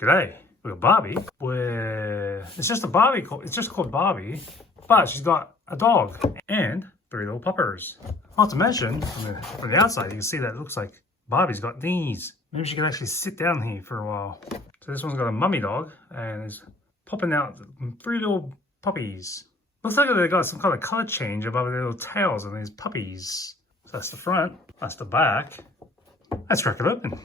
G'day, we got Barbie. It's just a Barbie, it's just called Barbie, but she's got a dog and 3 little puppers. Not to mention, from the outside, you can see that it looks like Barbie's got knees. Maybe she can actually sit down here for a while. So this one's got a mummy dog and is popping out 3 little puppies. Looks like they got some kind of color change above their little tails on these puppies. So that's the front, that's the back. Let's crack it open.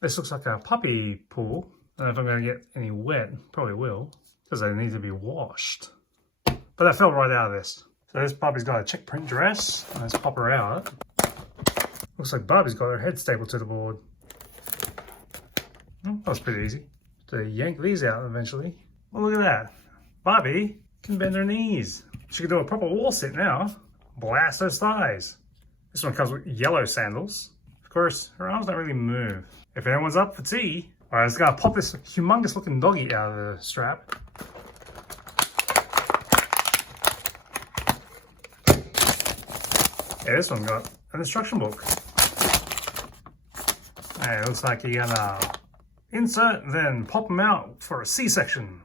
This looks like a puppy pool. I don't know if I'm going to get any wet. Probably will, because they need to be washed. But I fell right out of this. So this puppy's got a check print dress. Let's pop her out. Looks like Barbie's got her head stapled to the board. Oh, that was pretty easy. So yank these out eventually. Well, look at that. Barbie can bend her knees. She can do a proper wall sit now. Blast those thighs. This one comes with yellow sandals. Of course, her arms don't really move. If anyone's up for tea, I was gonna pop this humongous looking doggy out of the strap. Yeah, this one got an instruction book. And it looks like you're gonna insert, then pop them out for a C-section.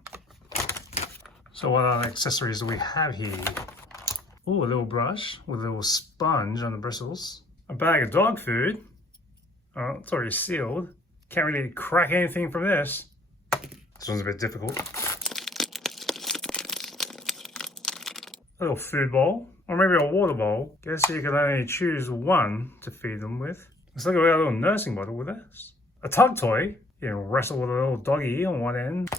So what other accessories do we have here? Ooh, a little brush with a little sponge on the bristles. A bag of dog food. Oh, it's already sealed. Can't really crack anything from this. This one's a bit difficult. A little food bowl, or maybe a water bowl. Guess you can only choose one to feed them with. Looks like we got a little nursing bottle with this. A tug toy. You can wrestle with a little doggy on one end.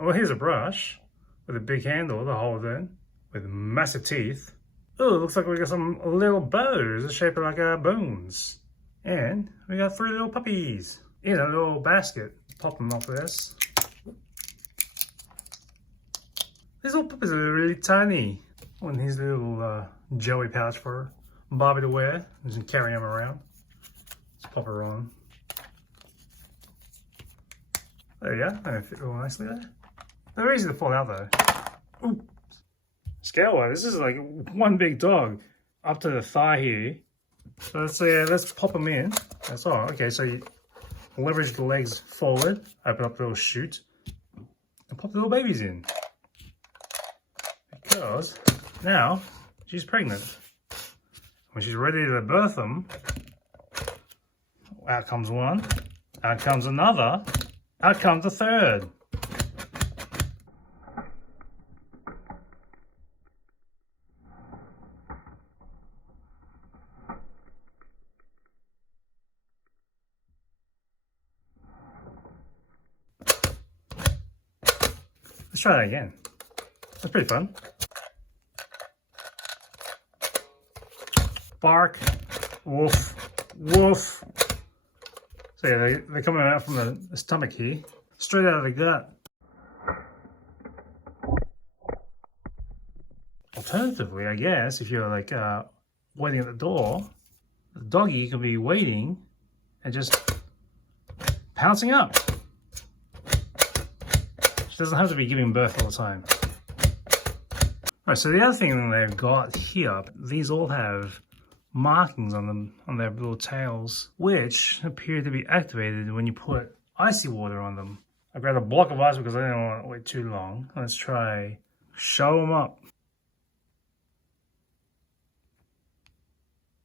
Oh, here's a brush with a big handle to hold it in, with massive teeth. Oh, looks like we got some little bows shaped like our bones. And we got 3 little puppies in a little basket. Pop them off this. These little puppies are really tiny. One his little jelly pouch for Barbie to wear. Just carry them around. Let's pop her on. There you go. They fit real nicely there. They're easy to fall out though. Ooh. Scale-wise, this is like one big dog up to the thigh here. So let's pop them in. That's all. Okay, so you leverage the legs forward, open up the little chute, and pop the little babies in. Because now she's pregnant. When she's ready to birth them, out comes one, out comes another, out comes a third. Let's try that again. That's pretty fun. Bark, woof, woof. So yeah, they're coming out from the stomach here, straight out of the gut. Alternatively, I guess, if you're like waiting at the door, the doggy could be waiting and just pouncing up. She doesn't have to be giving birth all the time. Right, so the other thing they've got here, these all have markings on them, on their little tails, which appear to be activated when you put icy water on them. I grabbed a block of ice because I didn't want to wait too long. Let's try show them up.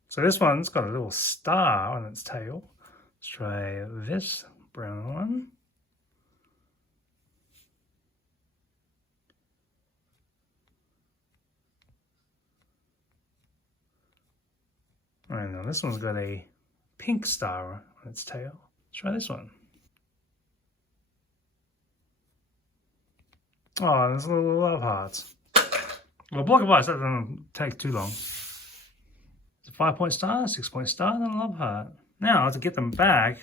So this one's got a little star on its tail. Let's try this brown one. I know, this one's got a pink star on its tail. Let's try this one. Oh, there's little love hearts. Well, a block of ice, that doesn't take too long. It's a 5-point star, 6-point star, and a love heart. Now, to get them back,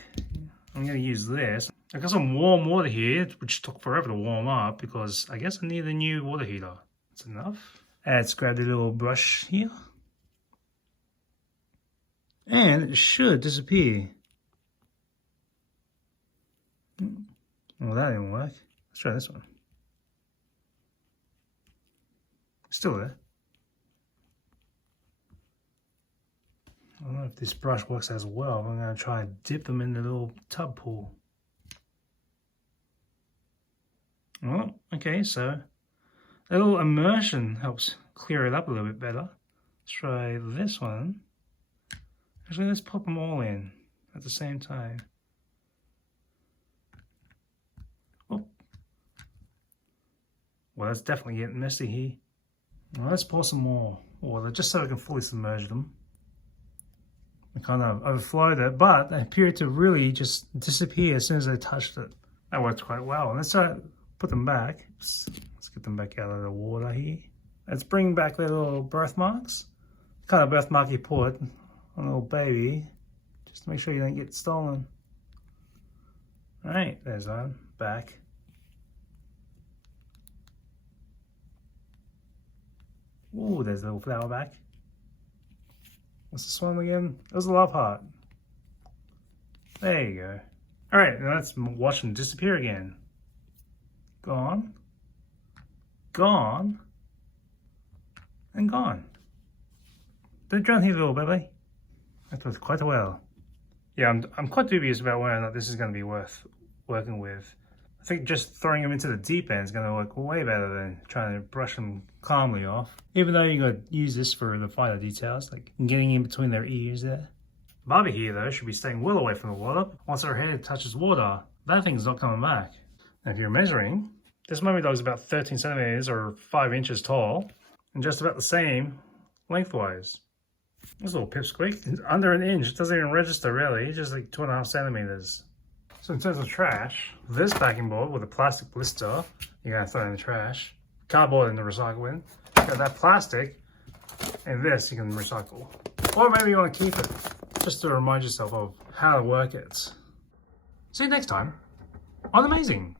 I'm going to use this. I've got some warm water here, which took forever to warm up because I guess I need a new water heater. That's enough. And let's grab the little brush here. And it should disappear. Well, that didn't work. Let's try this one. Still there. I don't know if this brush works as well. I'm going to try and dip them in the little tub pool. Oh, okay, so a little immersion helps clear it up a little bit better. Let's try this one. Actually, let's pop them all in at the same time. Oh. Well, that's definitely getting messy here. Well, let's pour some more water just so I can fully submerge them. I kind of overflowed it, but they appeared to really just disappear as soon as I touched it. That worked quite well. Let's put them back. Let's get them back out of the water here. Let's bring back the little birthmarks. Kind of birthmark you put on a little baby, just to make sure you don't get stolen. All right, there's one back. Ooh, there's a little flower back. What's this one again? It was a love heart. There you go. All right, now let's watch them disappear again. Gone, gone, and gone. Don't drown here, little baby. That was quite well. Yeah, I'm quite dubious about whether or not this is going to be worth working with. I think just throwing them into the deep end is going to work way better than trying to brush them calmly off. Even though you got to use this for the finer details, like getting in between their ears there. Barbie here, though, should be staying well away from the water. Once her head touches water, that thing's not coming back. Now, if you're measuring, this mummy dog's about 13 centimeters or 5 inches tall, and just about the same lengthwise. This little pipsqueak, it's under an inch. It doesn't even register really, it's just like 2.5 centimeters. So in terms of trash, this packing board with a plastic blister, you're gonna throw in the trash. Cardboard in the recycling. Got that plastic, and this you can recycle. Or maybe you want to keep it, just to remind yourself of how to work it. See you next time on Amazing.